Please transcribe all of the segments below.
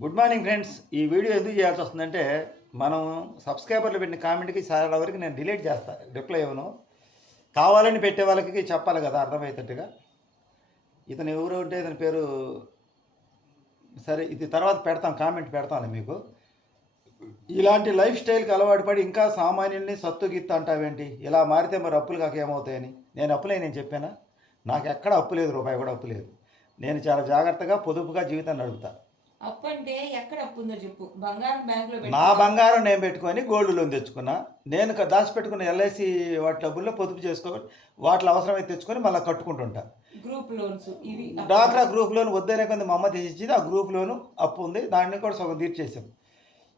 Good morning friends. ఈ video ఎందుకు చేయాల్సి వస్తుందంటే మనం సబ్స్క్రైబర్లు పెట్టిన కామెంట్కి చాలా వరకు నేను డిలీట్ చేస్తాను రిప్లై ఇవ్వను. కావాలని పెట్టే వాళ్ళకి చెప్పాలి కదా అర్థమయ్యేటట్టుగా. ఇతను ఎవరు అంటే ఇతని పేరు సరే ఇది తర్వాత పెడతాం కామెంట్ పెడతాను మీకు. ఇలాంటి లైఫ్ స్టైల్కి అలవాటు పడి ఇంకా సామాన్యుల్ని సత్తు గిత్త అంటావేంటి? ఇలా మారితే మరి అప్పులు కాక ఏమవుతాయని? నేను అప్పులే నేను చెప్పానా? నాకు ఎక్కడ అప్పు లేదు రూపాయి కూడా అప్పు లేదు. నేను చాలా జాగ్రత్తగా పొదుపుగా జీవితాన్ని నడుపుతాను అప్పు అంటే ఎక్కడ అప్పు ఉందో చెప్పు. బంగారం బ్యాంక్లో నా బంగారం నేను పెట్టుకొని గోల్డ్ లోన్ తెచ్చుకున్నా. నేను క- దాచిపెట్టుకున్న ఎల్ఐసి వాటి డబ్బుల్లో పొదుపు చేసుకో వాటిలో అవసరమైతే తెచ్చుకొని మళ్ళీ కట్టుకుంటుంటా. గ్రూప్ లోన్స్ ఇవి. డాక్రా గ్రూప్ లోన్ వద్దనే కొంత మా అమ్మ తీసిచ్చింది. ఆ గ్రూప్ లోను అప్పు ఉంది. దాన్ని కూడా సగం తీర్చేసాం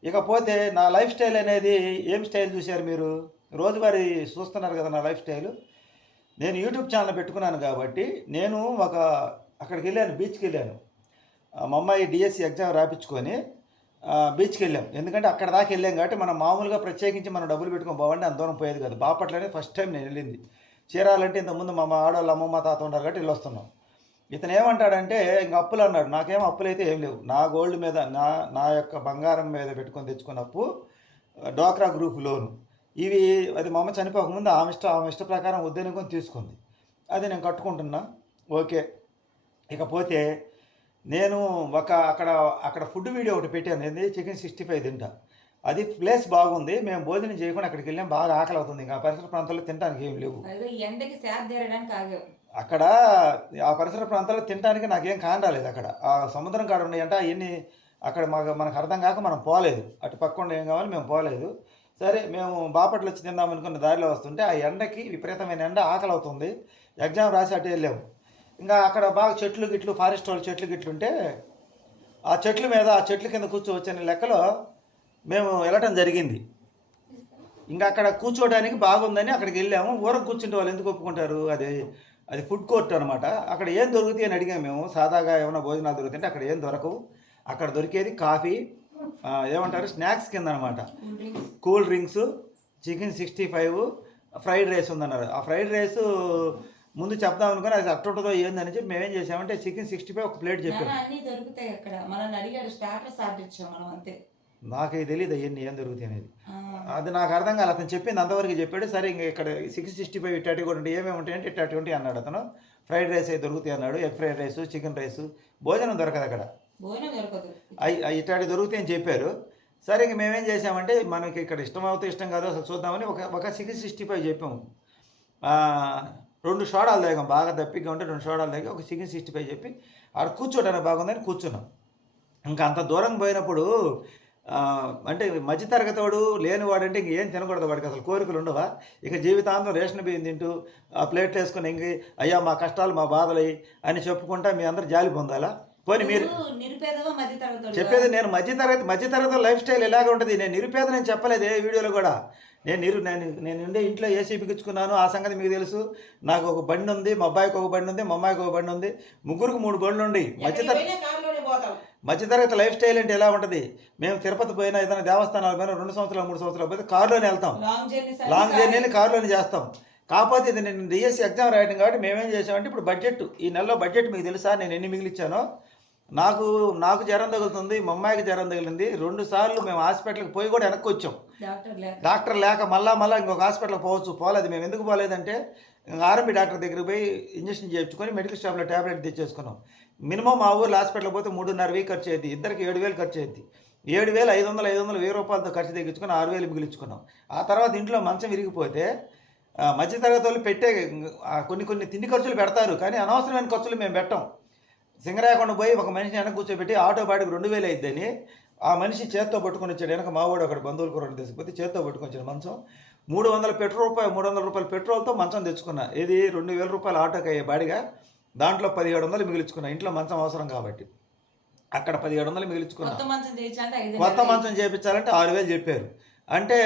ఇకపోతే నా లైఫ్ స్టైల్ అనేది ఏం స్టైల్ చూశారు మీరు? రోజువారీ చూస్తున్నారు కదా నా లైఫ్ స్టైల్. నేను యూట్యూబ్ ఛానల్ పెట్టుకున్నాను కాబట్టి నేను ఒక అక్కడికి వెళ్ళాను బీచ్కి వెళ్ళాను. మా అమ్మాయి డిఎస్సి ఎగ్జామ్ రాపించుకొని బీచ్కి వెళ్ళాం ఎందుకంటే అక్కడ దాకా వెళ్ళాం కాబట్టి మనం మామూలుగా ప్రత్యేకించి మనం డబ్బులు పెట్టుకొని బాగుండి అంత దూరం పోయేది కాదు. బాపట్లనే ఫస్ట్ టైం నేను వెళ్ళింది. చీరాలంటే ఇంతకుముందు మా ఆడవాళ్ళు అమ్మమ్మ తాత ఉంటారు కాబట్టి వెళ్ళి వస్తున్నాం ఇతను ఏమంటాడంటే ఇంక అప్పులు అన్నాడు. నాకేం అప్పులు అయితే ఏం లేవు. నా గోల్డ్ మీద నా నా యొక్క బంగారం మీద పెట్టుకొని తెచ్చుకున్న అప్పు డోక్రా గ్రూప్ లోను. ఇవి అది మా అమ్మ చనిపోకముందు ఆమె ఇష్టం ఆమె ఇష్ట ప్రకారం వద్దనుకొని తీసుకుంది. అది నేను కట్టుకుంటున్నా. ఓకే. ఇకపోతే నేను ఒక అక్కడ అక్కడ ఫుడ్ వీడియో ఒకటి పెట్టాను. ఏంది? చికెన్ సిక్స్టీ ఫైవ్ తింటా. అది ప్లేస్ బాగుంది. మేము భోజనం చేయకుండా అక్కడికి వెళ్ళాం. బాగా ఆకలి అవుతుంది. ఇంకా పరిసర ప్రాంతాల్లో తినడానికి ఏం లేవు. అక్కడ ఆ పరిసర ప్రాంతాల్లో తినడానికి నాకేం కాని రాలేదు అక్కడ. ఆ సముద్రం కాడ ఉన్నాయంట అవన్నీ అక్కడ మాకు మనకు అర్థం కాక మనం పోలేదు. అటు పక్కన ఏం కావాలి మేము పోలేదు. సరే మేము బాపట్ల వచ్చి తిందాం అనుకున్న దారిలో వస్తుంటే ఆ ఎండకి విపరీతమైన ఎండ ఆకలి అవుతుంది. ఎగ్జామ్ రాసి అటు వెళ్ళాము ఇంకా అక్కడ బాగా చెట్లు గిట్లు ఫారెస్ట్ వాళ్ళు చెట్లు గిట్లు ఉంటే ఆ చెట్ల మీద ఆ చెట్ల కింద కూర్చోవచ్చనే లెక్కలో మేము వెళ్ళటం జరిగింది. ఇంకా అక్కడ కూర్చోవడానికి బాగుందని అక్కడికి వెళ్ళాము. ఊరకు కూర్చుంటే వాళ్ళు ఎందుకు ఒప్పుకుంటారు? అది అది ఫుడ్ కోర్ట్ అనమాట అక్కడ ఏం దొరుకుతాయి అని అడిగాము మేము. సాదాగా ఏమైనా భోజనాలు దొరుకుతుంటే అక్కడ ఏం దొరకవు. అక్కడ దొరికేది కాఫీ ఏమంటారు? స్నాక్స్ కింద అనమాట cool drinks cool drinks chicken sixty five fried rice ఉందన్నారు. ఆ ఫ్రైడ్ రైస్ ముందు చెప్దాం అనుకుని అది అట్టుంటుందో ఏందని చెప్పి మేమేం చేసామంటే చికెన్ సిక్స్టీ ఫైవ్ ఒక ప్లేట్ చెప్పాము అన్ని దొరుకుతాయి అక్కడ. మనల్ని అడిగాడు స్టార్టర్స్ ఆర్డర్ ఇచ్చాం మనం అంతే. నాకు తెలియదు అవన్నీ ఏం దొరుకుతాయి అనేది. అది నాకు అర్థం కాలేదు అతను చెప్పింది అంతవరకు చెప్పాడు. సరే ఇంకా ఇక్కడ సిక్స్ సిక్స్టీ ఫైవ్ ఇట్లాంటివి కూడా ఏమేమి ఉంటాయంటే ఇట్లాంటివి ఉంటాయి అన్నాడు అతను. ఫ్రైడ్ రైస్ అయితే దొరుకుతాయి అన్నాడు egg fried rice chicken rice భోజనం దొరకదు అక్కడ. భోజనం దొరకదు. అవి అవి ఇట్లాంటివి దొరుకుతాయి అని చెప్పారు. సరే ఇంక మేమేం చేసామంటే మనకి ఇక్కడ ఇష్టం అవుతే ఇష్టం కాదు అసలు చూద్దామని ఒక ఒక సిక్స్ సిక్స్టీ ఫైవ్ చెప్పాము. రెండు సోడాలు తాగాం బాగా దప్పిగా ఉంటే రెండు సోడాలు తాగి ఒక చికెన్ సిక్స్టీ ఫైవ్ చెప్పి ఆడ కూర్చోడానికి బాగుందని కూర్చున్నాం. ఇంకా అంత దూరం పోయినప్పుడు అంటే మధ్యతరగతోడు లేనివాడు అంటే ఇంక ఏం తినకూడదు వాడికి అసలు కోరికలు ఉండవా? ఇక జీవితాంతం రేషన్ బియ్యం తింటూ ఆ ప్లేట్లు వేసుకొని ఇంక అయ్యా మా కష్టాలు మా బాధలు అని చెప్పుకుంటా మీ అందరు జాలి పొందాలా? పోనీ మీరు చెప్పేది నేను మధ్యతరగతి మధ్యతరగతి లైఫ్ స్టైల్ ఇలాగ ఉంటుంది. నేను నిరుపేద నేను చెప్పలేదు ఏ వీడియోలో కూడా. నేను నిరు నేను నేను ఉండే ఇంట్లో ఏసీ బిగించుకున్నాను ఆ సంగతి మీకు తెలుసు. నాకు ఒక బండి ఉంది మా అబ్బాయికి ఒక బండి ఉంది మా అమ్మాయికి ఒక బండి ఉంది. ముగ్గురికి మూడు బండ్లు ఉండి. మధ్యతర మధ్యతరగతి లైఫ్ స్టైల్ అంటే ఎలా ఉంటుంది? మేము తిరుపతి పోయినా ఏదైనా దేవస్థానాలు పోయినా రెండు సంవత్సరాలు మూడు సంవత్సరాలు పోతే కారులోనే వెళ్తాం. లాంగ్ జర్నీ లాంగ్ జర్నీని కారులోనే చేస్తాం. కాకపోతే ఇది నేను డిఎస్సి ఎగ్జామ్ రాయడం కాబట్టి మేమేం చేసామంటే ఇప్పుడు బడ్జెట్ ఈ నెలలో బడ్జెట్ మీకు తెలుసా? నేను ఎన్ని మిగిలిచ్చానో? నాకు నాకు జ్వరం తగులుతుంది మా అమ్మాయికి జ్వరం తగిలింది. రెండు సార్లు మేము హాస్పిటల్కి పోయి కూడా వెనక్కి వచ్చాం. డాక్టర్ లేక. మళ్ళా మళ్ళీ ఇంకొక హాస్పిటల్కి పోవచ్చు పోలేదు. మేము ఎందుకు పోలేదంటే ఆర్ఎంపీ డాక్టర్ దగ్గరికి పోయి ఇంజక్షన్ చేయించుకొని మెడికల్ షాప్లో ట్యాబ్లెట్ తెచ్చేసుకున్నాం. మినిమం మా ఊర్లో హాస్పిటల్కి పోతే మూడున్నర వెయ్యి ఖర్చు అయ్యింది. ఇద్దరికి ఏడు వేలు ఖర్చు అయ్యింది. ఏడు వేలు ఐదు వందలు ఐదు వందలు వెయ్యి రూపాయలతో ఖర్చు తగ్గించుకొని ఆరు వేలు మిగిలించుకున్నాం. ఆ తర్వాత ఇంట్లో మంచం విరిగిపోతే మధ్యతరగతి వాళ్ళు పెట్టే కొన్ని కొన్ని తిండి ఖర్చులు పెడతారు. కానీ అనవసరమైన ఖర్చులు మేము పెట్టం. సింగరాయకొండ పోయి ఒక మనిషిని వెనక కూర్చోబెట్టి ఆటో బాడికి రెండు వేలు అయిద్దని ఆ మనిషి చేత్తో పట్టుకొని వచ్చాడు. వెనక మావాడు అక్కడ బంధువులు కూడా తీసుకుపోతే చేత్తో పట్టుకొని వచ్చాడు మంచం. మూడు వందల పెట్రోల్ రూపాయలు మూడు వందల రూపాయల పెట్రోల్తో మంచం తెచ్చుకున్నా. ఇది రెండు వేల రూపాయల ఆటోకి అయ్యే బాడిగా దాంట్లో పదిహేడు వందలు మిగిలించుకున్నా. ఇంట్లో మంచం అవసరం కాబట్టి. అక్కడ పదిహేడు వందలు మిగిలించుకున్నా. కొత్త మంచం చేయించాలంటే ఆరు వేలు చెప్పారు. అంటే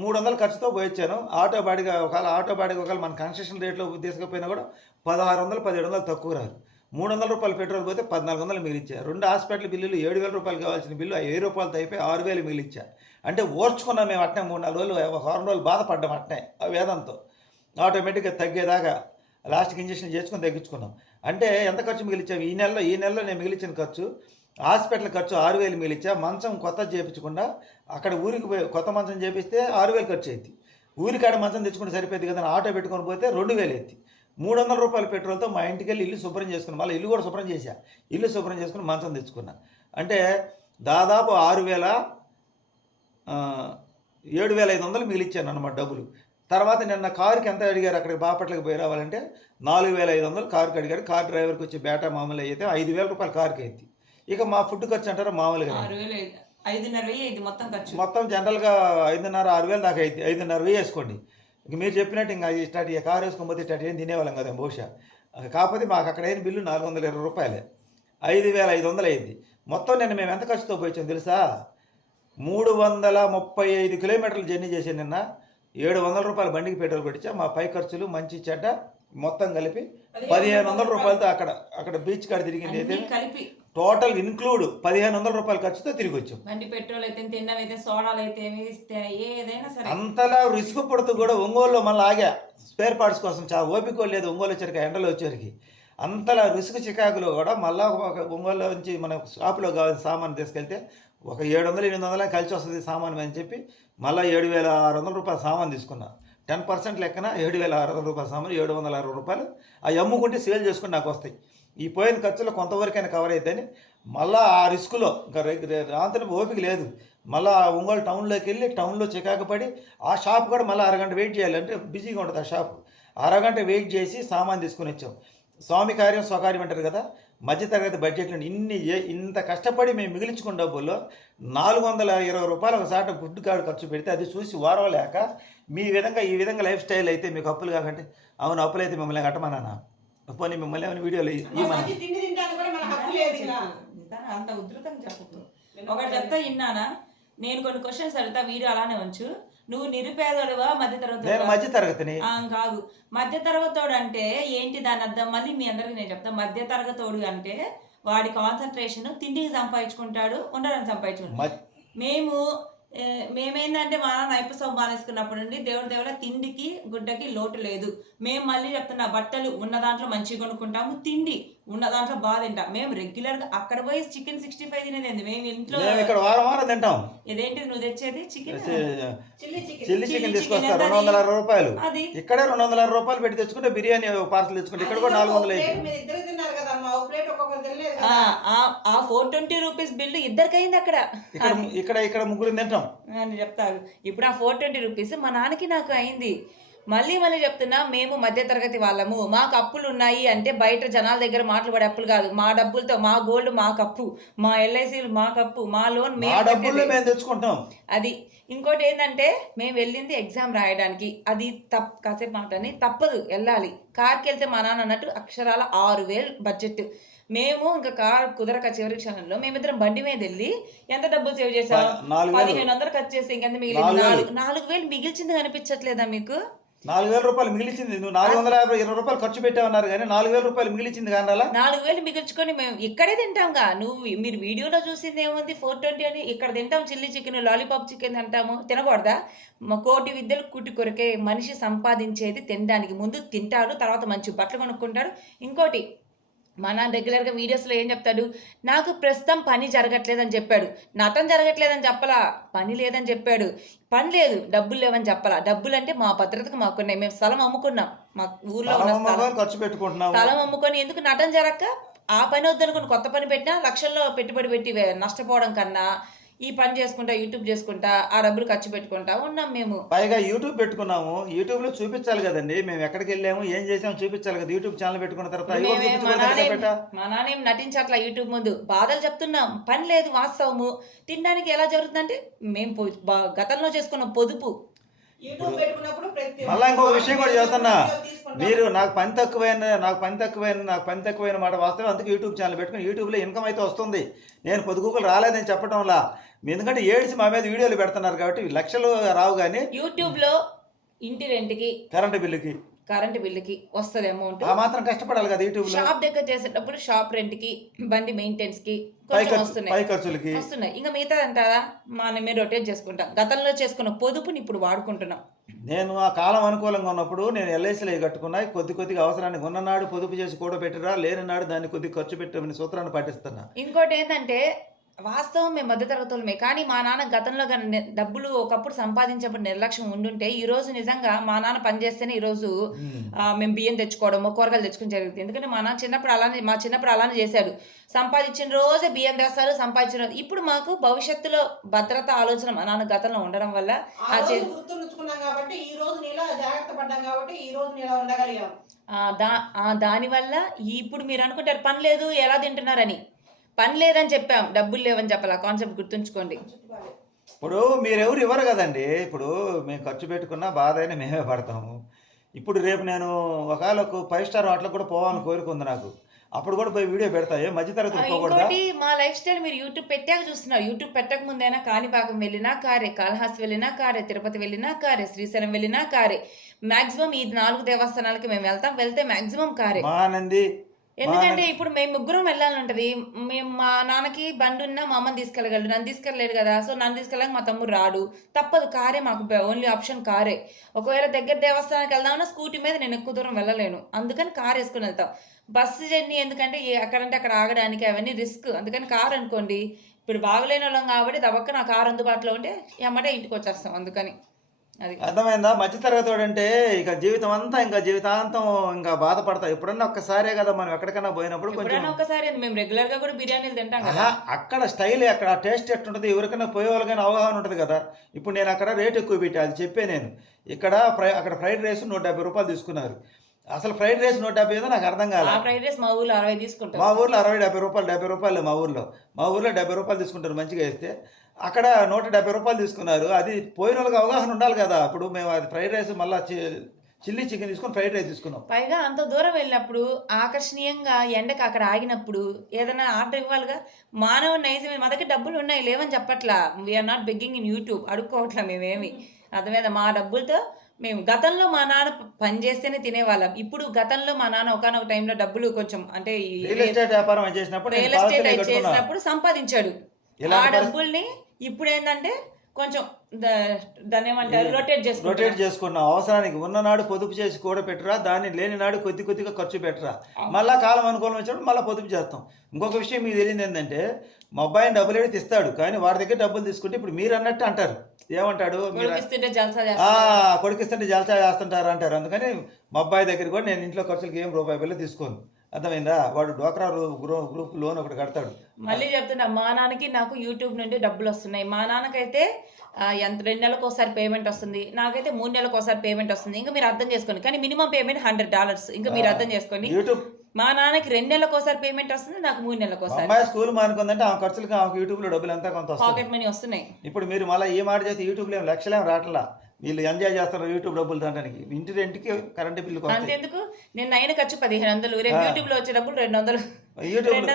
మూడు వందల ఖర్చుతో పోయించాను ఆటో బాడిగా ఒకవేళ ఆటో బాడిగా ఒకవేళ మన కన్స్ట్రక్షన్ రేట్లో తీసుకుపోయినా కూడా పదహారు వందలు పదిహేడు వందలు తక్కువ రాదు. మూడు వందల రూపాయలు పెట్రోల్ పోతే పద్నాలుగు వందలు మిగిలిచ్చా రెండు హాస్పిటల్ బిల్లులు ఏడు వేల రూపాయలు కావాల్సిన బిల్లు ఆ వెయ్యి రూపాయలతో అయిపోయి ఆరు వేలు మిగిలిచ్చా అంటే ఓర్చుకున్నాం మేము అట్నే మూడు నాలుగు రోజులు ఒక వారం రోజులు బాధపడ్డాం అట్నే ఆ వేదంతో. ఆటోమేటిక్గా తగ్గేదాకా లాస్ట్కి ఇంజక్షన్ చేసుకొని తగ్గించుకున్నాం. అంటే ఎంత ఖర్చు మిగిలిచ్చాము ఈ నెలలో ఈ నెలలో నేను మిగిలిచ్చిన ఖర్చు హాస్పిటల్ ఖర్చు ఆరు వేలు మిగిలిచ్చా మంచం కొత్త చేయించకుండా అక్కడ ఊరికి పోయి కొత్త మంచం చేపిస్తే ఆరు వేలు ఖర్చు అయింది ఊరికాడ మంచం తెచ్చుకుంటే సరిపోయింది కదా అని ఆటో పెట్టుకొని పోతే రెండు వేలు అయింది మూడు వందల రూపాయల పెట్రోల్తో మా ఇంటికి వెళ్ళి ఇల్లు శుభ్రం చేసుకుని మళ్ళీ ఇల్లు కూడా శుభ్రం చేశా. ఇల్లు శుభ్రం చేసుకుని మంచం తెచ్చుకున్నా. అంటే దాదాపు ఆరు వేల ఏడు వేల ఐదు వందలు మిగిలిచ్చాను అన్నమాట డబ్బులు. తర్వాత నిన్న కారుకి ఎంత అడిగారు? అక్కడికి బాపట్లకి పోయి రావాలంటే నాలుగు వేల ఐదు వందలు కారుకి అడిగారు. కార్ డ్రైవర్కి వచ్చి బేటా మామూలు అయితే ఐదు వేల రూపాయలు కారుకి అయింది. ఇక మా ఫుడ్ ఖర్చు అంటారా? మామూలుగా మొత్తం ఖర్చు. మొత్తం జనరల్గా ఐదున్నర ఆరు వేలు దాకా అయింది. ఐదున్నర వెయ్యి వేసుకోండి. ఇంక మీరు చెప్పినట్టు ఇంకా స్టార్ట్ ఇక కారు వేసుకొని పోతే స్టార్ట్ ఏం తినేవాళ్ళం కదా బహుశా. కాకపోతే మాకు అక్కడ అయిన బిల్లు? నాలుగు వందల ఇరవై రూపాయలే. ఐదు వేల ఐదు వందలు అయింది. మొత్తం నేను మేము ఎంత ఖర్చుతో పోయించాం తెలుసా? మూడు వందల ముప్పై ఐదు కిలోమీటర్లు జర్నీ చేశాను నిన్న. ఏడు వందల రూపాయలు బండికి పెట్రోల్ పెట్టించా మా పై ఖర్చులు మంచి చెడ్డ మొత్తం కలిపి పదిహేను వందల రూపాయలతో అక్కడ అక్కడ బీచ్ కాడ తిరిగింది అయితే కలిపి. టోటల్ ఇన్క్లూడ్ పదిహేను వందల రూపాయల ఖర్చుతో తిరిగి వచ్చాం. బండి పెట్రోల్ అయితే తిన్నవి అయితే సోడాలు అయితే ఏదైనా సరే. అంతలా రిస్క్ పడుతూ కూడా ఒంగోలులో మళ్ళీ ఆగా. స్పేర్ పార్ట్స్ కోసం చాలా ఓపిక లేదు ఒంగోలు వచ్చరికి ఎండలో వచ్చరికి అంతలా రిస్క్ చికాకులో కూడా మళ్ళీ ఒక ఒంగోలు నుంచి మన షాపులో కావాల్సిన సామాన్ తీసుకెళ్తే ఒక ఏడు వందలు ఎనిమిది వందల కలిసి వస్తుంది సామాన్ అని చెప్పి మళ్ళీ ఏడు వేల ఆరు వందల రూపాయల సామాన్ తీసుకున్నా. టెన్ పర్సెంట్ లెక్కన ఏడు వేల ఆరు వందల రూపాయల సామాన్ ఏడు వందల అరవై రూపాయలు. అవి అమ్ముకుంటే సేల్ చేసుకుని నాకు వస్తాయి. ఈ పోయిన ఖర్చులు కొంతవరకైనా కవర్ అవుతాయని మళ్ళీ ఆ రిస్క్లో ఇంకా రాంతని ఓపిక లేదు. మళ్ళీ ఒంగోలు టౌన్లోకి వెళ్ళి టౌన్లో చికాకు పడి ఆ షాప్ కూడా మళ్ళీ అరగంట వెయిట్ చేయాలంటే బిజీగా ఉంటుంది ఆ షాప్. అరగంట వెయిట్ చేసి సామాన్ తీసుకుని వచ్చాం. స్వామి కార్యం స్వకార్యం అంటారు కదా మధ్యతరగతి బడ్జెట్లో ఇన్ని ఏ- ఇంత కష్టపడి మేము మిగిలించుకున్న డబ్బుల్లో నాలుగు వందల ఇరవై రూపాయలు ఒకసారి ఫుడ్ కార్డు ఖర్చు పెడితే అది చూసి వారవలేక మీ విధంగా ఈ విధంగా లైఫ్ స్టైల్ అయితే మీకు అప్పులు కాకంటే అవును అప్పులు అయితే మిమ్మల్ని కట్టమన్నానా? పోనీ మిమ్మల్ని ఏమైనా వీడియోలు అంత ఒకటి చెప్తా విన్నానా? నేను కొన్ని క్వశ్చన్స్ అడుగుతా వీడియో అలానే ఉంచు. నువ్వు నిరుపేదడువా మధ్య నేను తరగతి మధ్య తరగతిని కాదు. మధ్య తరగతోడు అంటే ఏంటి దాని అర్థం? మళ్ళీ మీ అందరికి నేను చెప్తా. మధ్య తరగతోడు అంటే వాడి కాన్సన్ట్రేషన్ తిండికి సంపాదించుకుంటాడు ఉండడానికి సంపాదించుకుంటాడు. మేము మేమేందంటే మా నాన్న ఐపసం మానేసుకున్నప్పటి నుండి దేవుడి దేవుల తిండికి గుడ్డకి లోటు లేదు. మేము మళ్ళీ చెప్తున్నా బట్టలు ఉన్న దాంట్లో మంచిగా కొనుక్కుంటాము తిండి ఉన్న దాంట్లో బాగా తింటాం. మేము రెగ్యులర్గా అక్కడ పోయి చికెన్ సిక్స్టీ ఫైవ్ తినేది? మేము ఇంట్లో మేము ఇక్కడ వారం వారం తింటాం. ఇదేంటిది నువ్వు తెచ్చేది? Chicken chilli chicken. Chilli chilli chicken chicken తీసుకొస్తారు. ఎంత రెండు వందల? అరవై రూపాయలు. అది. ఇక్కడే రెండు వందల అరవై రూపాయలు పెట్టి తెచ్చుకుంటే బిర్యానీ పార్సల్ తెచ్చుకుంటే ఇక్కడ కూడా నాలుగు వందలు ఆ, కదా ఆ- ఆ ఫోర్ ట్వంటీ రూపీస్ బిల్లు ఇద్దరికైంది అక్కడ. ఇక్కడ ఇక్కడ ఇక్కడ ముగ్గురు తింటాం. అని చెప్తారు. ఇప్పుడు ఆ ఫోర్ ట్వంటీ రూపీస్ మా నాన్నకి నాకు అయింది. మళ్ళీ మళ్ళీ చెప్తున్నా మేము మధ్యతరగతి వాళ్ళము. మాకు అప్పులు ఉన్నాయి అంటే బయట జనాల దగ్గర మాటలు పడే అప్పులు కాదు. మా డబ్బులతో మా గోల్డ్ మా కప్పు మా ఎల్ఐసీలు మా కప్పు మా లోన్ మేము తెచ్చుకుంటాం. అది. ఇంకోటి ఏంటంటే మేము వెళ్ళింది ఎగ్జామ్ రాయడానికి. అది తప్ కాసేపు మాటని తప్పదు వెళ్ళాలి. కార్కి వెళ్తే మా నాన్న అన్నట్టు అక్షరాల ఆరు వేలు బడ్జెట్ మేము ఇంకా కార్ కుదరక చివరి క్షణంలో మేమిద్దరం బండి మీద వెళ్ళి ఎంత డబ్బులు సేవ్ చేసాం పదిహేను వందలు ఖర్చు చేసి ఇంకెంత మిగిలింది. నాలుగు నాలుగు వేలు మిగిల్చింది కనిపించట్లేదా మీకు? నాలుగు వేల రూపాయలు మిగిలిచింది. నువ్వు నాలుగు వందల యాభై ఇరవై రూపాయలు ఖర్చు పెట్టావన్నారు కానీ నాలుగు వేల రూపాయలు మిగిలిచింది కానీ అలా నాలుగు వేలు మిగిల్చుకొని మేము ఇక్కడే తింటాంగా. నువ్వు మీరు వీడియోలో చూసింది ఏముంది? ఫోర్ ట్వంటీ అని ఇక్కడ తింటాం. చిల్లీ చికెన్ లాలీపాప్ చికెన్ తింటాము. తినకూడదా? మా కోటి విద్యలు కుటి కొరకే మనిషి సంపాదించేది తినడానికి. ముందు తింటాడు తర్వాత మంచి బట్టలు కొనుక్కుంటాడు. ఇంకోటి మా నాన్న రెగ్యులర్గా వీడియోస్లో ఏం చెప్తాడు? నాకు ప్రస్తుతం పని జరగట్లేదని చెప్పాడు. నటన జరగట్లేదని చెప్పలా? పని లేదని చెప్పాడు. పని లేదు డబ్బులు లేవని చెప్పలా? డబ్బులు అంటే మా భద్రతకు మాకున్నాయి. మేము స్థలం అమ్ముకున్నాం. మా ఊర్లో ఖర్చు పెట్టుకుంటున్నాము స్థలం అమ్ముకొని ఎందుకు నటన జరక్క? ఆ పని వద్దనుకుని కొత్త పని పెట్టినా లక్షల్లో పెట్టుబడి పెట్టి నష్టపోవడం కన్నా ఈ పని చేసుకుంటా యూట్యూబ్ చేసుకుంటా ఆ డబ్బులు ఖర్చు పెట్టుకుంటా ఉన్నాం మేము. పైగా యూట్యూబ్ పెట్టుకున్నాము. యూట్యూబ్లో చూపించాలి కదండి. మేము ఎక్కడికి వెళ్ళాము ఏం చేసాము చూపించాలి కదా యూట్యూబ్ ఛానల్ పెట్టుకున్న తర్వాత. మా నాన్నేం నటించట్లా యూట్యూబ్ ముందు? బాధలు చెప్తున్నాం. పని లేదు వాస్తవము. తినడానికి ఎలా జరుగుతుందంటే మేము గతంలో చేసుకున్న పొదుపు. మళ్ళా ఇంకొక విషయం కూడా చెబుతున్నా. మీరు నాకు పని తక్కువైన నాకు పని తక్కువైన నాకు పని తక్కువైన మాట వాస్తవం. అందుకే యూట్యూబ్ ఛానల్ పెట్టుకుని యూట్యూబ్లో ఇన్కమ్ అయితే వస్తుంది. నేను పొదుగుకులు రాలేదని చెప్పడంలా ఎందుకంటే ఏడ్చి మా మీద వీడియోలు పెడుతున్నారు కాబట్టి లక్షలు రావు కానీ యూట్యూబ్లో ఇంటి రెంట్కి కరెంటు బిల్లుకి. కరెంట్ బిల్లుకి వస్తుంది అమౌంట్ ఆ మాత్రం కష్టపడాలి కదా యూట్యూబ్లో షాప్ దగ్గర చేసేటప్పుడు షాప్ రెంట్కి బండి మెయింటెనెన్స్కి కొంచెం వస్తున్నాయి. ఖర్చులకి. వస్తున్నాయి. ఇంకా మిగతా అంటారా మనం మేము రొటేట్ చేసుకుంటాం. గతంలో చేసుకున్న పొదుపుని ఇప్పుడు వాడుకుంటున్నాం. నేను ఆ కాలం అనుకూలంగా ఉన్నప్పుడు నేను ఎల్ఐసీలో కట్టుకున్నా కొద్ది కొద్దిగా అవసరానికి ఉన్ననాడు పొదుపు చేసి కూడా పెట్టిరా లేని నాడు దాన్ని కొద్ది ఖర్చు పెట్టమని సూత్రాన్ని పాటిస్తున్నా. ఇంకోటి ఏంటంటే వాస్తవం మేము మధ్యతరగతులమే. కానీ మా నాన్న గతంలో గన ని- డబ్బులు ఒకప్పుడు సంపాదించేప్పుడు నిర్లక్ష్యం ఉండుంటే ఈ రోజు నిజంగా మా నాన్న పనిచేస్తేనే ఈ రోజు ఆ, మేము బియ్యం తెచ్చుకోవడము కూరగాయలు తెచ్చుకుని జరుగుతుంది ఎందుకంటే మా నాన్న చిన్నప్పుడు అలానే మా చిన్నప్పుడు అలానే చేశాడు. సంపాదించిన రోజే బియ్యం తెస్తారు సంపాదించిన రోజు. ఇప్పుడు మాకు భవిష్యత్తులో భద్రత ఆలోచన మా నాన్న గతంలో ఉండడం వల్ల ఆ ఆ రోజు చే- గుర్తుంచుకున్నాం కాబట్టి ఈ రోజు నీలా జాగ్రత్త పడ్డాం కాబట్టి ఈ రోజు నీలా ఉండగలిగాం. ఆ, దా దానివల్ల ఇప్పుడు మీరు అనుకుంటారు పని లేదు ఎలా తింటున్నారని? పని లేదని చెప్పాం డబ్బులు లేవని చెప్పాలి. ఆ కాన్సెప్ట్ గుర్తుంచుకోండి. ఇప్పుడు మీరెవరు ఇవ్వరు కదండి. ఇప్పుడు మేము ఖర్చు పెట్టుకున్నా బాధ అయినా మేమే పడతాము. ఇప్పుడు రేపు నేను ఒకవేళ ఒక ఫైవ్ స్టార్ హోటల్కి కూడా పోవాలని కోరుకుంది నాకు. అప్పుడు కూడా పోయి వీడియో పెడతా ఏ మధ్యతరగతి ఆ, పోకూడదా? ఇంకోటి మా లైఫ్ స్టైల్ మీరు యూట్యూబ్ పెట్టాక చూస్తున్నారు. యూట్యూబ్ పెట్టక ముందైనా కాణిపాకం వెళ్ళినా కారే కాళహస్తి వెళ్ళినా కారే తిరుపతి వెళ్ళినా కారే శ్రీశైలం వెళ్ళినా కారే. మాక్సిమం ఈ నాలుగు దేవస్థానాలకి మేము వెళ్తాం. వెళ్తే మాక్సిమం కారే. మానంది ఎందుకంటే ఇప్పుడు మేము ముగ్గురం వెళ్ళాలని ఉంటది మేము మా నాన్నకి బండి ఉన్నా మా అమ్మని తీసుకెళ్ళగలడు నన్ను తీసుకెళ్ళలేడు కదా. సో నన్ను తీసుకెళ్ళక మా తమ్ముడు రాడు. తప్పదు. కారే మాకు ఓన్లీ ఆప్షన్ కారే. ఒకవేళ దగ్గర దేవస్థానానికి వెళ్దామన్నా స్కూటీ మీద నేను ఎక్కువ దూరం వెళ్ళలేను. అందుకని కార్ వేసుకుని వెళ్తాం. బస్సు జర్నీ ఎందుకంటే అక్కడంటే అక్కడ ఆగడానికి అవన్నీ రిస్క్. అందుకని కార్ అనుకోండి. ఇప్పుడు బాగలేని వాళ్ళం కాబట్టి దబక్క నా కార్ అందుబాటులో ఉంటే ఎమ్మటే ఇంటికి వచ్చేస్తాం. అందుకని. అది అర్థమైందా? మధ్యతరగతి అంటే ఇక జీవితం అంతా ఇంకా జీవితాంతం ఇంకా బాధపడతా. ఎప్పుడన్నా ఒక్కసారే కదా మనం ఎక్కడికైనా పోయినప్పుడు కొంచెం మేము రెగ్యులర్గా కూడా బిర్యానీలు తింటాం కదా. అక్కడ స్టైల్ అక్కడ టేస్ట్ ఎట్టుంటుంది? ఎవరికైనా పోయే వాళ్ళకైనా అవగాహన ఉంటుంది కదా. ఇప్పుడు నేను అక్కడ రేట్ ఎక్కువ పెట్టి అది చెప్పే నేను. ఇక్కడ ఫ్రై అక్కడ ఫ్రైడ్ రైస్ నూట డెబ్బై రూపాయలు తీసుకున్నారు. అసలు ఫ్రైడ్ రైస్ నూట డెబ్బై ఏదో నాకు అర్థం ఆ ఫ్రైడ్ రైస్ మా ఊళ్ళో అరవై తీసుకుంటాం మా ఊర్లో అరవై డెబ్బై రూపాయలు డెబ్బై రూపాయలు మా ఊర్లో. మా ఊర్లో డెబ్బై రూపాయలు తీసుకుంటారు మంచిగా వేస్తే. అక్కడ నూట డెబ్బై రూపాయలు తీసుకున్నారు. అది పోయిన వాళ్ళకి అవగాహన ఉండాలి కదా. ఇప్పుడు మేము అది ఫ్రైడ్ రైస్ మళ్ళీ చిల్లీ చికెన్ తీసుకొని ఫ్రైడ్ రైస్ తీసుకున్నాం. పైగా అంత దూరం వెళ్ళినప్పుడు ఆకర్షణీయంగా ఎండకు అక్కడ ఆగినప్పుడు ఏదైనా ఆర్డర్ ఇవ్వాలిగా? మానవ నైజమే. మా దగ్గర డబ్బులు ఉన్నాయి లేవని చెప్పట్లా. We are not begging in YouTube అడుక్కోవట్లా మేమేమి? అర్థమైందా? మా డబ్బులతో మేము గతంలో మా నాన్న పని చేస్తేనే తినేవాళ్ళం. ఇప్పుడు గతంలో మా నాన్న ఒకనొక టైంలో డబ్బులు కొంచెం అంటే రియల్ ఎస్టేట్ వ్యాపారం చేసినప్పుడు రియల్ ఎస్టేట్. చేసినప్పుడు సంపాదించాడు. ఆ డబ్బుల్ని ఇప్పుడు ఏంటంటే కొంచెం దాన్ని ఏమంటారు? రొటేట్ చేసుకుంటారు రొటేట్ చేసుకున్నాం. అవసరానికి ఉన్ననాడు పొదుపు చేసి కూడా పెట్టరా? దాన్ని లేని నాడు కొద్ది కొద్దిగా ఖర్చు పెట్టరా? మళ్ళా కాలం అనుకూలం వచ్చినప్పుడు మళ్ళీ పొదుపు చేస్తాం. ఇంకొక విషయం మీకు తెలియదు ఏంటంటే మా అబ్బాయిని డబ్బులు ఏడి తీస్తాడు కానీ వాడి దగ్గర డబ్బులు తీసుకుంటే ఇప్పుడు మీరు అన్నట్టు అంటారు. ఏమంటాడు? కొడుకిస్తుంటే జల్సా చేస్తుంటారు అంటారు. అందుకని మా అబ్బాయి దగ్గర కూడా నేను ఇంట్లో ఖర్చులకి ఏం రూపాయి బిల్లు తీసుకోను. అర్థమైందా? వాడు డోక్రా గ్రూప్ లోన్ ఒకటి కడతాడు. మళ్ళీ చెప్తున్నా మా నాన్నకి నాకు యూట్యూబ్ నుండి డబ్బులు వస్తున్నాయి. మా నాన్నకైతే ఎంత రెండు నెలలకు ఒకసారి పేమెంట్ వస్తుంది. నాకైతే మూడు నెలలకు ఒకసారి పేమెంట్ వస్తుంది. ఇంకా మీరు అర్థం చేసుకోండి. కానీ మినిమం పేమెంట్ హండ్రెడ్ డాలర్స్ ఇంకా మీరు అర్థం చేసుకోండి. యూట్యూబ్ మా నాన్నకి రెండు నెలలకు ఒకసారి పేమెంట్ వస్తుంది నాకు మూడు నెలలకు ఒకసారి. అమ్మాయి స్కూల్ మానుకుందంటే ఆ ఖర్చులకి ఆమెకు యూట్యూబ్లో డబ్బులు ఎంత కొంత పాకెట్ మనీ వస్తున్నాయి. ఇప్పుడు మీరు మళ్ళీ ఈ మాట చేస్తే యూట్యూబ్లో ఏం లక్షలేం రావట్లా? వీళ్ళు ఎంజాయ్ చేస్తారు యూట్యూబ్ డబ్బులు తినడానికి. ఇంటి రెంట్కి కరెంట్ వస్తాయి అంతెందుకు? నేను అయిన ఖర్చు పదిహేను వందలు. రేపు యూట్యూబ్లో వచ్చే డబ్బులు రెండు వందలు. యూట్యూబ్.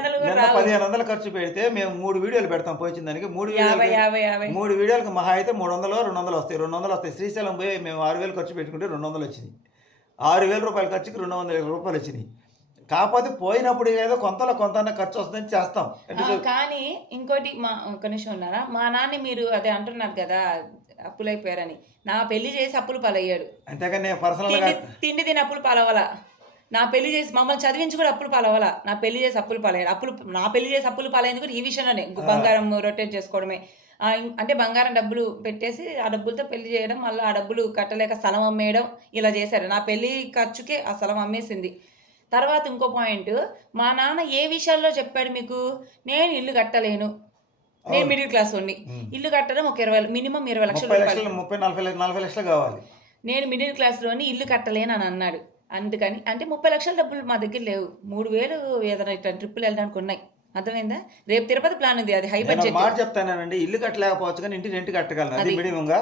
పదిహేను వందలు ఖర్చు పెడితే మేము మూడు వీడియోలు పెడతాం పోయించిన దానికి మూడు వీడియోలు మూడు వీడియోలకు మహా అయితే మూడు వందలు రెండు వందలు వస్తాయి. రెండు వందలు వస్తాయి. శ్రీశైలం పోయి మేము ఆరు వేలు ఖర్చు పెట్టుకుంటే రెండు వందలు వచ్చినాయి ఆరు వేల రూపాయల ఖర్చుకి రెండు వందల రూపాయలు వచ్చినాయి. కాకపోతే పోయినప్పుడు ఏదో కొంతలో కొంత ఖర్చు వస్తుందని చేస్తాం. కానీ ఇంకోటి మా ఒక నిమిషం ఉన్నారా? మా నాన్న మీరు అదే అంటున్నారు కదా అప్పులైపోయారని. నా పెళ్ళి చేసి అప్పులు పాలయ్యాడు. అంతేగాని నేను పర్సనల్గా తిండి తిని అప్పులు పాలవాల. నా పెళ్ళి చేసి మమ్మల్ని చదివించి కూడా అప్పులు పాలవాల. నా పెళ్ళి చేసి అప్పులు పాలయ్యాడు. అప్పులు నా పెళ్ళి చేసి అప్పులు పాలైంది కూడా ఈ విషయంలోనే. బంగారం రొటేట్ చేసుకోవడమే. అంటే బంగారం డబ్బులు పెట్టేసి ఆ డబ్బులతో పెళ్ళి చేయడం మళ్ళీ ఆ డబ్బులు కట్టలేక స్థలం అమ్మేయడం ఇలా చేశారు. నా పెళ్ళి ఖర్చుకే ఆ స్థలం అమ్మేసింది. తర్వాత ఇంకో పాయింట్ మా నాన్న ఏ విషయాల్లో చెప్పాడు మీకు? నేను ఇల్లు కట్టలేను. నేను మిడిల్ క్లాస్ ఉండి ఇల్లు కట్టడం ఒక ఇరవై మినిమం ఇరవై లక్షల ముప్పై రూపాయలు. లక్షలు ముప్పై నలభై నలభై లక్షలు కావాలి. నేను మిడిల్ క్లాస్లోని ఇల్లు కట్టలేను అని అన్నాడు. అందుకని అంటే ముప్పై లక్షల డబ్బులు మా దగ్గర లేవు. మూడు వేలు ఏదైనా ఇట్లా ట్రిప్పులు వెళ్ళడానికి ఉన్నాయి. అర్థమైందా? రేపు తిరుపతి ప్లాన్ ఉంది అది హై బడ్జెట్. మాట చెప్తానండి. ఇల్లు కట్టలేకపోవచ్చు కానీ ఇంటి రెంట్ కట్టగలను. అది. మినిమంగా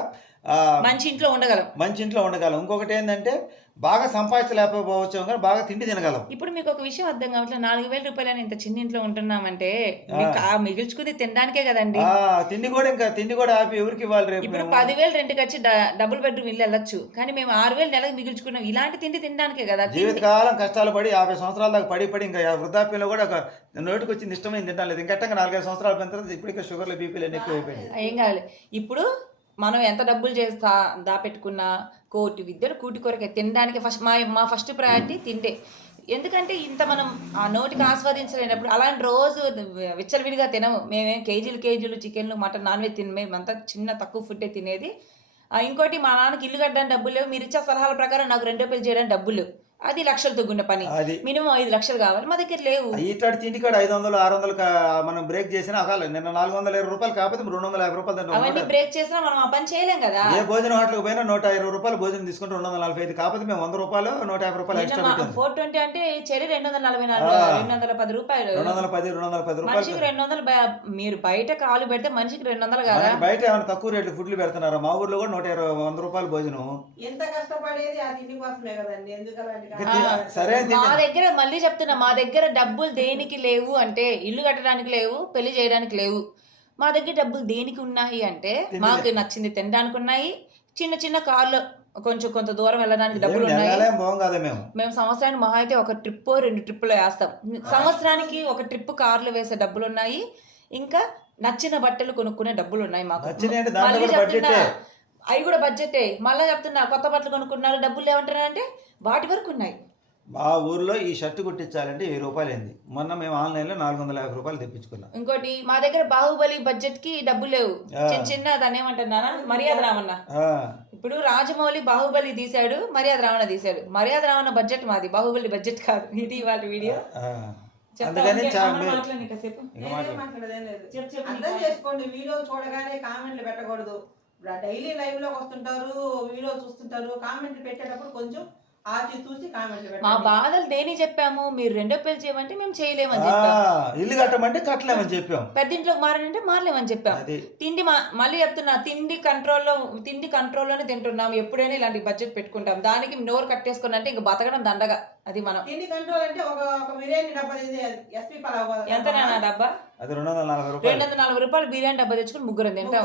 మంచి ఇంట్లో ఉండగలం. మంచి ఇంట్లో ఉండగలం. ఇంకొకటి ఏంటంటే బాగా సంపాదించలేకపోవచ్చు కానీ బాగా తిండి తినగలం. ఇప్పుడు మీకు ఒక విషయం అర్థం కావట్లేదు. నాలుగు వేల రూపాయలని ఇంత చిన్న ఇంట్లో ఉంటున్నామంటే మిగిల్చుకుంది తినడానికే కదండి. తిండి కూడా ఇంకా తిండి కూడా ఆపి ఎవరికి ఇవ్వాలి రేపు ఇప్పుడు? పదివేలు రెంట్కి వచ్చి డబుల్ బెడ్రూమ్ ఇల్లు వెళ్ళొచ్చు. కానీ మేము ఆరు వేలు నెలకు మిగిల్చుకున్నాం. ఇలాంటి తిండి తినడానికే కదా. జీవితకాలం కష్టాలు పడి యాభై సంవత్సరాల దాకా పడి పడి ఇంకా వృద్ధాప్యంలో కూడా ఒక నోటికి వచ్చింది ఇష్టమైంది తింటాం లేదు. ఇంకా నాలుగైదు సంవత్సరాల పోయిన తర్వాత ఇప్పుడు ఇంకా షుగర్లు బీపీలు అన్ని ఎక్కువ అయిపోయింది ఏం కావాలి ఇప్పుడు మనం ఎంత డబ్బులు చేస్తా దాపెట్టుకున్నా కోటి విద్యలు కూటి కొరకే తినడానికి ఫస్ట్ మా మా ఫస్ట్ ప్రయారిటీ తిండే ఎందుకంటే ఇంత మనం ఆ నోటికి ఆస్వాదించలేనప్పుడు అలాంటి రోజు విచ్చలవిడిగా తినము. మేమేం కేజీలు కేజీలు చికెన్లు మటన్ నాన్ వెజ్ తిన మేమంతా చిన్న తక్కువ ఫుడ్డే తినేది. ఇంకోటి మా నాన్నకి ఇల్లు కట్టడానికి డబ్బులు మీరు ఇచ్చే సలహాల ప్రకారం నాకు రెండు రూపాయలు చేయడానికి డబ్బులు అది లక్షలతో గున్న పని. అది. మినిమం ఐదు లక్షలు కావాలి. మా దగ్గర లేవు. ఇట్లాంటి తిండి కాడ ఐదు వందలు ఆరు వందలు మనం బ్రేక్ చేసినా అకాల నిన్న నాలుగు వందల ఇరవై రూపాయలు కాకపోతే రెండు వందల యాభై రూపాయలు తింటాం. అవన్నీ బ్రేక్ చేసినా మనం ఆ పని చేయలేం కదా. ఏ భోజనం హోటల్కి పోయినా నూట ఇరవై రూపాయలు భోజనం తీసుకుంటే రెండు వందల నలభై ఐదు కాకపోతే మేము వంద రూపాయలు నూట యాభై రూపాయలు ఎక్స్ట్రా ఫోర్ ట్వంటీ అంటే చెరి రెండు వందల నలభై నాలుగు. రెండు వందల పది రూపాయలు. రెండు వందల పది రెండు వందల పది రూపాయలు మనిషికి రెండు వందలు మీరు బయట కాలు పెడితే మనిషికి రెండు వందలు కదా బయట ఏమైనా తక్కువ రేట్లు ఫుడ్లు పెడుతున్నారా? మా ఊర్లో కూడా నూట ఇరవై వంద రూపాయలు భోజనం. ఎంత కష్టపడేది ఆ తిండి కోసమే కదండి. ఎందుకు సరే మా దగ్గర మళ్ళీ చెప్తున్నా మా దగ్గర డబ్బులు దేనికి లేవు అంటే ఇల్లు కట్టడానికి లేవు పెళ్ళి చేయడానికి లేవు. మా దగ్గర డబ్బులు దేనికి ఉన్నాయి అంటే మాకు నచ్చింది తినడానికి ఉన్నాయి. చిన్న చిన్న కార్లు కొంచెం కొంత దూరం వెళ్ళడానికి డబ్బులు ఉన్నాయి. మేము. సంవత్సరానికి మహా అయితే ఒక ట్రిప్ రెండు ట్రిప్పులు వేస్తాం. సంవత్సరానికి ఒక ట్రిప్ కార్లు వేసే డబ్బులు ఉన్నాయి. ఇంకా నచ్చిన బట్టలు కొనుక్కునే డబ్బులు ఉన్నాయి మాకు. మళ్ళీ చెప్తున్నా. అవి కూడా బడ్జెటే మళ్ళీ చెప్తున్నా కొత్త బట్టలు కొనుక్కున్నారు డబ్బులు లేవంటారంటే వాటి వరకు ఉన్నాయి. మా ఊర్లో ఈ షర్ట్ కుట్టించాలంటే వెయ్యి రూపాయలు అయింది మొన్న మేము ఆన్లైన్లో నాలుగు వందల యాభై రూపాయలు తెప్పించుకున్నాం. ఇంకోటి మా దగ్గర బాహుబలి బడ్జెట్కి డబ్బులు లేవు. చిన్న చిన్న దాన్ని ఏమంటున్నారా మర్యాద రావణ ఆ, ఇప్పుడు రాజమౌళి బాహుబలి తీశాడు మర్యాద రావణ తీశాడు. మర్యాద రావణ బడ్జెట్ మాది బాహుబలి బడ్జెట్ కాదు. ఇది వాళ్ళ వీడియో. అందుకని. చేసుకోండి వీడియో చూడగానే కామెంట్లు పెట్టకూడదు. డైలీ లైవ్లోకి వస్తుంటారు వీడియో చూస్తుంటారు కామెంట్లు పెట్టేటప్పుడు కొంచెం ఆచి చూసి కామెంట్లు మా బాధలు దేని చెప్పాము? మీరు రెండో పెళ్ళి చేయమంటే మేము చేయలేమని ఆ, చెప్పాము ఇల్లు కట్టమంటే కట్టలేమని చెప్పాం. పెద్దింట్లోకి మారాలంటే మారలేమని చెప్పాం. అది. తిండి మా మళ్ళీ చెప్తున్నా తిండి కంట్రోల్లో తిండి కంట్రోల్లోనే తింటున్నాం. ఎప్పుడైనా ఇలాంటి బడ్జెట్ పెట్టుకుంటాం. దానికి నోరు కట్టేసుకుని అంటే ఇంక బతకడం దండగా. అది మనం తిండి కంట్రోల్ అంటే ఒక ఒక బిర్యానీ డబ్బా ఎస్పీ పలావ్ ఎంత నా డబ్బా? అది రెండు వందల నలభై రెండు రూపాయలు వందల నలభై రూపాయలు బిర్యానీ డబ్బా తెచ్చుకుని ముగ్గురు తింటాం.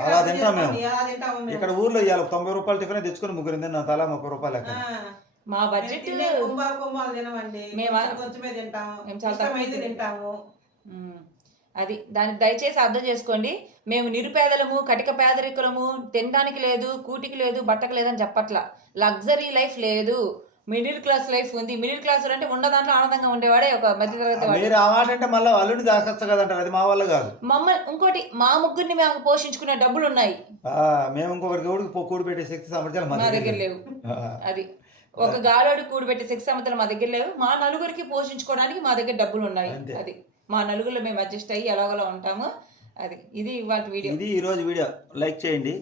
అలా తింటాం మేము. ఇక్కడ ఊర్లో ఇవాళ తొంభై రూపాయలు టిఫిన్ తెచ్చుకుని ముగ్గురు తిన్నాం. తలా ముప్పై రూపాయలు మా బడ్జెట్ కుంభాలు కుంభాలు తినమండి. మేమా- కొంచెం కొంచెమే తింటాము. మేము చాలా తింటాము. అది దాన్ని దయచేసి అర్థం చేసుకోండి. మేము నిరుపేదలము కటిక పేదరికులము తినడానికి లేదు కూటికి లేదు బట్టకు లేదని చెప్పట్లా. లగ్జరీ లైఫ్ లేదు. మిడిల్ క్లాస్ లైఫ్ ఉంది. మిడిల్ క్లాస్ అంటే ఉన్న దాంట్లో ఆనందంగా ఉండేవాడే ఒక మధ్యతరగతి వాడు. మీరు ఆ మాట అంటే మళ్ళీ అల్లుని దాకొస్తా కదంటారు అది మా వల్ల కాదు. మమ్మల్ని ఇంకోటి మా ముగ్గురిని మేము పోషించుకునే డబ్బులు ఉన్నాయి ఆ, మేము ఇంకొకరికి ఎవరికి పో- కూడి పెట్టే శక్తి సామర్థ్యాలు మా దగ్గర లేవు. అది. ఒక గాలోడి కూడబెట్టే సెక్స్ సమతలు మా దగ్గర లేవు. మా నలుగురికి పోషించుకోవడానికి మా దగ్గర డబ్బులు ఉన్నాయి అంతే. అది. మా నలుగురిలో మేము అడ్జస్ట్ అయ్యి ఎలాగోలా ఉంటాము. అది. ఇది ఇవాళ వీడియో. ఇది ఈరోజు వీడియో. లైక్ చేయండి.